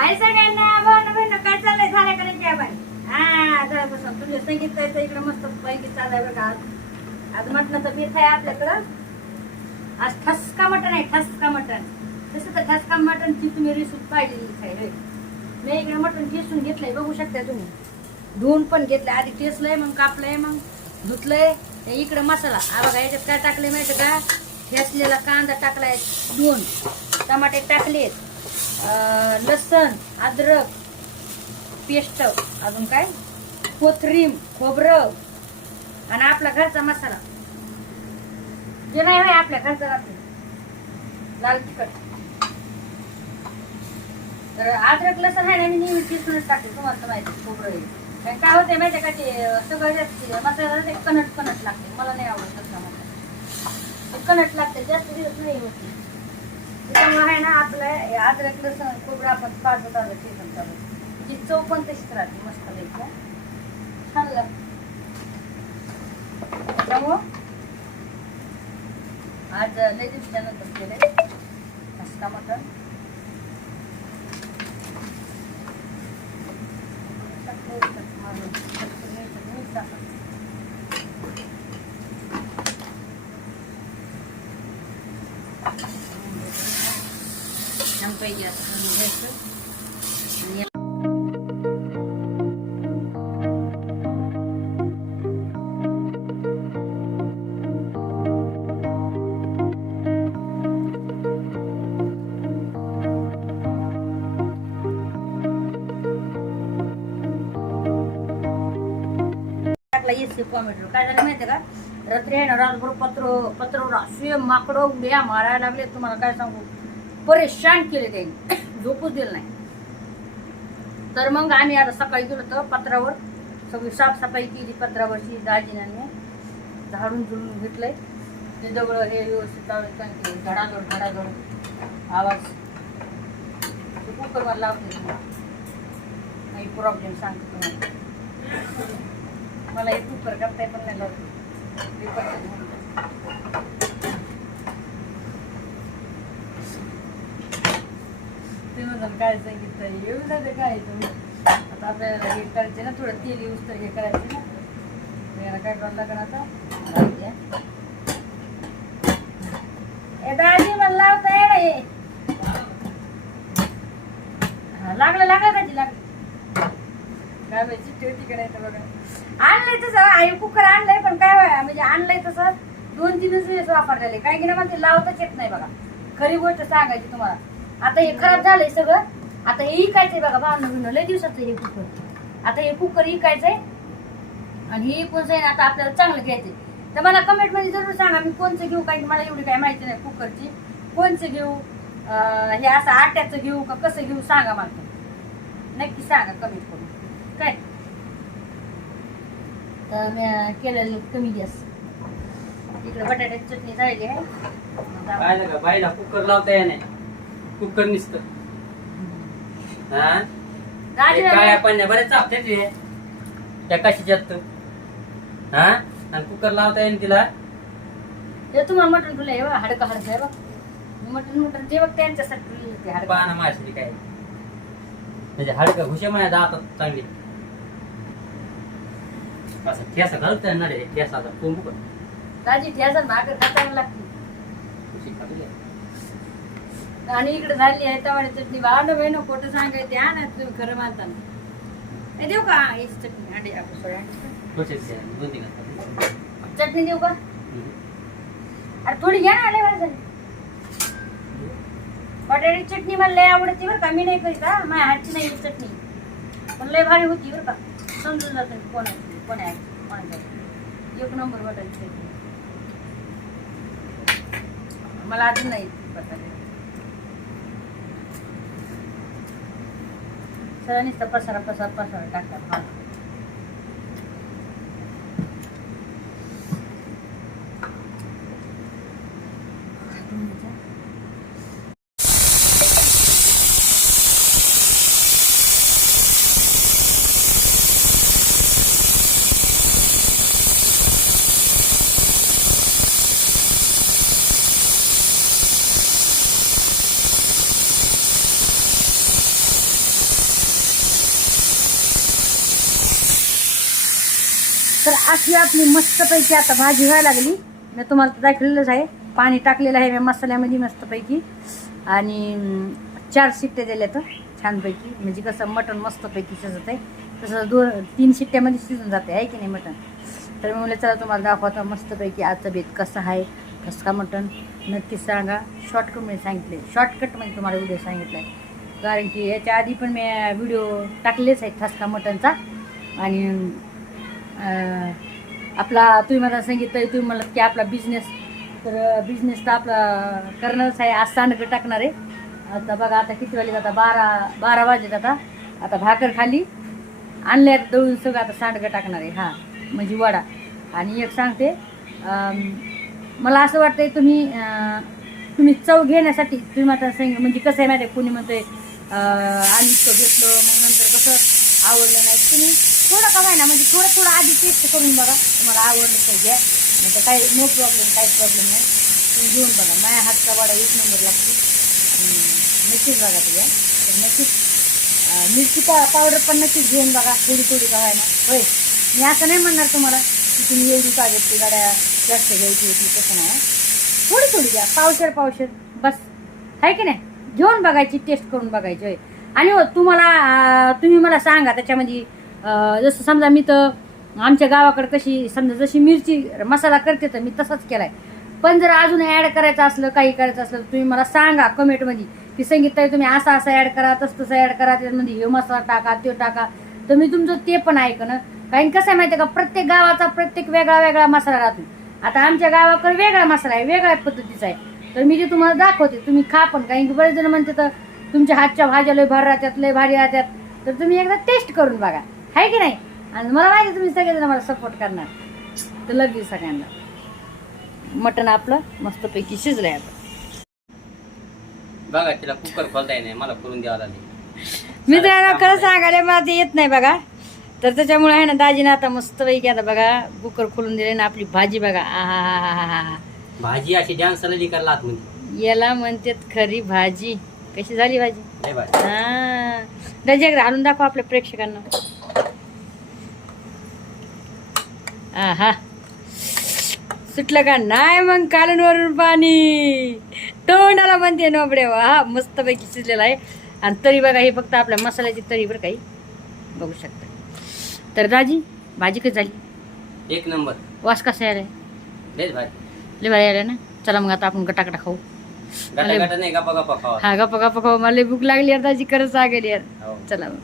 हाय सगळ्यांना भाऊ बहिण काय चाललंय झालं का नाही बाई हा जरा बसा तुझे संगीत काय इकडे मस्त पैकी चाललंय बघा आज मटणाचं पीठ आहे आपल्याकडं आज ठसका मटण आहे ठसका मटण तसं तर ठसका मटणची तुम्ही रेसिपी पाहिलेलीच आहे मी इकडे मटण ठेसून घेतलंय बघू शकता तुम्ही धुवून पण घेतलंय आधी ठेसलंय मग कापलंय मग धुतलंय इकडे मसाला हा बघा याच्यात काय टाकले माहिती का ठेसलेला कांदा टाकलाय 2 टमाटे टाकलेत लसण अद्रक पेस्ट अजून काय कोथिंबीर खोबरं आणि आपला घरचा मसाला जे नाही होय आपल्या घरचा राहतो लाल तिखट तर अद्रक लसण आहे ना मी नेहमी चिसूनच टाकते तुम्हाला तर माहिती खोबरं आहे काय होते माहिती का ते सगळं मसाला ते कणट कणट लागते मला नाही आवडत तसला मसाला कणट लागते जास्त दिवस नाही होत त्याच्यामुळे आहे ना आपलं अद्रक लसण खोबरं आपण पाच चालू चिकन चालू ती चव पण तशीच राहते मस्त लागते छान लागते त्यामुळं आज लय दिवसानंतर केले ठसका मटण पाहिजे आता घ्यायचं टोमॅटो काय झालं माहितीये का रात्री आहे ना रातभर पत्रवर असे माकडं उड्या मारायला लागले तुम्हाला काय सांगू परेशान केले त्यांनी झोपूच दिलं नाही तर मग आम्ही आता सकाळी गेलो तर पत्रावर सगळी साफसफाई केली पत्रावरची दाजीनाने झाडून झुडून घेतलंय ते दगड हे व्यवस्थित चालू धडाधड धडाधड आवाज कुकरवर लावते काही प्रॉब्लेम सांगते तुम्हाला मला एक कुकर करता पण नाही लावत ते म्हणून काय सांगितलं येऊ जाते काय तुम्ही आता आपल्याला हे करायचे ना थोडं तेल यूज तर हे करायचे ना काय करावं लागेल आता दाजी मला लावता ये लागलं का लागलं काय माहिती चिठ्ठी करायचं बघा आणलंय तसं आई कुकर आणलंय पण काय म्हणजे आणलंय तसं 2-3 दिवस वापरलेले काय की ना मग ते लावताच येत नाही बघा खरी गोष्ट सांगायची तुम्हाला आता हे खराब झालंय सगळं आता हे इकायचंय बघा भावना लय दिवसाचं हे कुकर आता हे कुकर इकायचंय आणि हे कोणचं आहे ना आता आपल्याला चांगलं घ्यायचंय तर मला कमेंट मध्ये जरूर सांगा मी कोणचं घेऊ काय मला एवढी काय माहिती नाही कुकरची कोणचं घेऊ हे असं आट्याचं घेऊ का कसं घेऊ सांगा मला नक्की सांगा कमेंट करून काय तर मी केलेलं कमी गॅस इकडे बटाट्याची चटणी झाली आहे का बाईला कुकर लावता येणार कुकर निसत काळ्या पाण्या बऱ्याच चापते त्या कशीच्यात हा आणि कुकर लावता येईल तिला ते तुम्हाला मटण तुला आहे बा हाडकं आहे बा मटण ते बघ त्यांच्यासाठी हाडकं पाना माशी काय म्हणजे हाडकं घुशे माझ्या दातात चांगली असं ठेसा घालता येणार रे ठेसा आता कोंबू पण ताजी ठेसा भाकर खाताना लागते आणि इकडे झाली आहे टमाट्याची चटणी भावना बहिण खोटं सांगायचे हा ना तुम्ही खरं मानताना देऊ का याची चटणी अंडी आपण चटणी देऊ का अरे थोडी घ्या ना आले बरं झाली बटाट्याची चटणी मला लय आवडते बरं का मी नाही करीत हा माझ्या हातची नाही चटणी पण लय भारी होती बरं का समजून जातं कोणाची एक नंबर बटाट्याची चटणी मला अजून नाही बटाटे सरांनीच पसारा टाकतात तर अशी आपली मस्तपैकी आता भाजी व्हायला लागली. मी तुम्हाला तर दाखवलेलंच आहे. पाणी टाकलेलं आहे मी मसाल्यामध्ये मस्तपैकी आणि 4 शिट्ट्या दिल्या तर छानपैकी. म्हणजे कसं मटण मस्तपैकी शिजत आहे. तसं 2-3 शिट्ट्यामध्ये शिजून जाते आहे की नाही मटण. तर मी म्हणलं चला तुम्हाला दाखवता मस्तपैकी आजचं बेत कसं आहे. ठसका मटण नक्कीच सांगा. शॉर्टकटमध्ये सांगितले, शॉर्टकटमध्ये तुम्हाला व्हिडिओ सांगितला आहे. कारण की याच्या आधी पण मी व्हिडिओ टाकलेच आहेत ठसका मटणचा. आणि आपला तुम्ही मला सांगितलं तुम्ही म्हणलं की आपला बिझनेस, तर बिझनेस तर आपला करणंच आहे. आज सांडगं टाकणार आहे. आता बघा आता किती वाजले, आता 12 वाजलेत. आता भाकर खाली आणल्या दळून सगळं. आता सांडगं टाकणार आहे. हां म्हणजे वडा. आणि एक सांगते, मला असं वाटतंय तुम्ही चव घेण्यासाठी तुम्ही मला म्हणजे कसं आहे माहिती आहे, कोणी म्हणतोय आम्ही इतकं घेतलं मग नंतर कसं आवडलं नाही. तुम्ही थोडं का ना म्हणजे थोडं आधी टेस्ट करून बघा. तुम्हाला आवडलं तर घ्या, नाही तर काही नो प्रॉब्लेम, काहीच प्रॉब्लेम नाही. तुम्ही घेऊन बघा. माझ्या हातचा वडा 1 नंबर लागतो. नक्कीच बघा तुझ्या. तर नक्कीच मिरची पावडर पण नक्कीच घेऊन बघा. थोडी का ना होय. मी असं नाही म्हणणार तुम्हाला की तुम्ही एवढी का घेतली गाड्या जास्त घ्यायची होती, तसं नाही. थोडी घ्या. पावशेर बस आहे की नाही. घेऊन बघायची, टेस्ट करून बघायची होय. आणि हो तुम्ही मला सांगा त्याच्यामध्ये जसं समजा मी तर आमच्या गावाकडे कशी समजा जशी मिरची मसाला करते तर मी तसाच केलाय. पण जर अजून ॲड करायचं असलं, काही करायचं असलं तर तुम्ही मला सांगा कमेंटमध्ये की संगीता तुम्ही असं ॲड करा, तसं ॲड करा, त्याच्यामध्ये हे मसाला टाका, तो टाका. तर मी तुमचं ते पण ऐकणं. कारण कसं आहे माहिती आहे का, प्रत्येक गावाचा प्रत्येक वेगळा मसाला राहतो. आता आमच्या गावाकडे वेगळा मसाला आहे, वेगळ्या पद्धतीचा आहे. तर मी ते तुम्हाला दाखवते, तुम्ही खा पण. कारण की बरेच जण म्हणते तर तुमच्या हातच्या भाज्या लय भारी राहतात, लय भारी राहतात. तर तुम्ही एकदा टेस्ट करून बघा, आहे की नाही. आणि मला माहिती तुम्ही सगळेजण मला सपोर्ट करणार. तर लव यू सगळ्यांना. मटण आपलं मस्तपैकी शिजलंय. आता बघा तिला कुकर खोलता येत नाही, मला करून द्यावं लागेल. मी तर खरं सांगायला मला ते येत नाही बघा. तर त्याच्यामुळे आहे ना दाजीने आता मस्तपैकी आता बघा कुकर खोलून दिले ना. आपली भाजी बघा. आहा भाजी अशी डान्सला करायला आतमध्ये याला म्हणतात खरी भाजी. कशी झाली भाजी. नाही भाजी. हा दाजी एकदा आणून दाखवा आपल्या प्रेक्षकांना. आहा सुटलं का नाही मग कालूनवरून पाणी तोंडाला म्हणते नोबडे. हा मस्तपैकी शिजलेला आहे. आणि तरी बघा हे फक्त आपल्या मसाल्याची तरी बरं काही बघू शकता. तर दाजी भाजी कशी झाली. 1 नंबर. वास कसा यायलाय. लयच भाजी. लय भारी यायला ना. चला मग आता आपण गटागटा खाऊ. गटा नाही, गप्पा खावा. हा गप्पा खाऊ. मला भूक लागली यार दाजी, खरंच सांगेल यार. हो. चला मग.